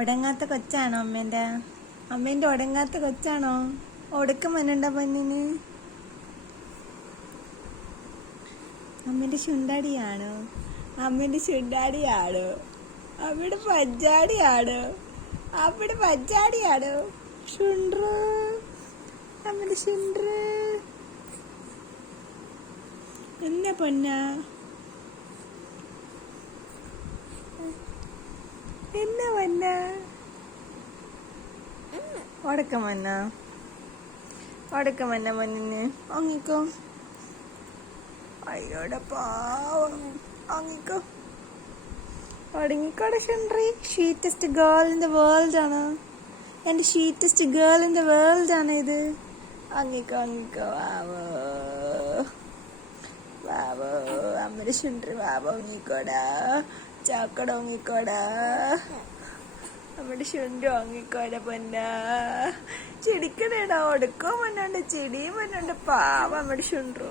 ഒടങ്ങാത്ത കൊച്ചാണോ അമ്മേന്റെ ഒടങ്ങാത്ത കൊച്ചാണോ? ഒടുക്കം വന്നുണ്ടോ പൊന്നിന്? അമ്മേന്റെ ശുണ്ടാടിയാണോ? അമ്മേന്റെ പഞ്ചാടിയാണോ? ശുണ്ട്രു, അമ്മേന്റെ ശുണ്ട്രു. എന്നാ പൊന്നാ, എന്നാ പൊന്നാ? ഒടക്കം വന്ന പൊന്നിന് ഒങ്ങിക്കോ. അയ്യോടെ പാവം, ഒങ്ങിക്കോ, ഒടങ്ങിക്കോടെ ശുണ്ട്രി. ഷീറ്റസ്റ്റ് ഗേൾ ഇൻ ദ വേൾഡ് ആണ്, എന്റെ ഷീറ്റസ്റ്റ് ഗേൾ ഇൻ ദ വേൾഡ് ആണ് ഇത്. ഒങ്ങിക്കോ, വാവോ വാവോ, അമ്മയുടെ ശുണ്ട്രി വാവോ, ഒങ്ങിക്കോടാ ചാക്കട, ഒങ്ങിക്കോടാ നമ്മുടെ ശുണ്ട്രി, ഒങ്ങിക്കോട പൊന്നാ. ചെടിക്കണേടാ, ഒടുക്കോ മണ്ണുണ്ട്, ചെടിയും മണ്ണുണ്ട്, പാവം നമ്മുടെ ശുണ്ട്രു.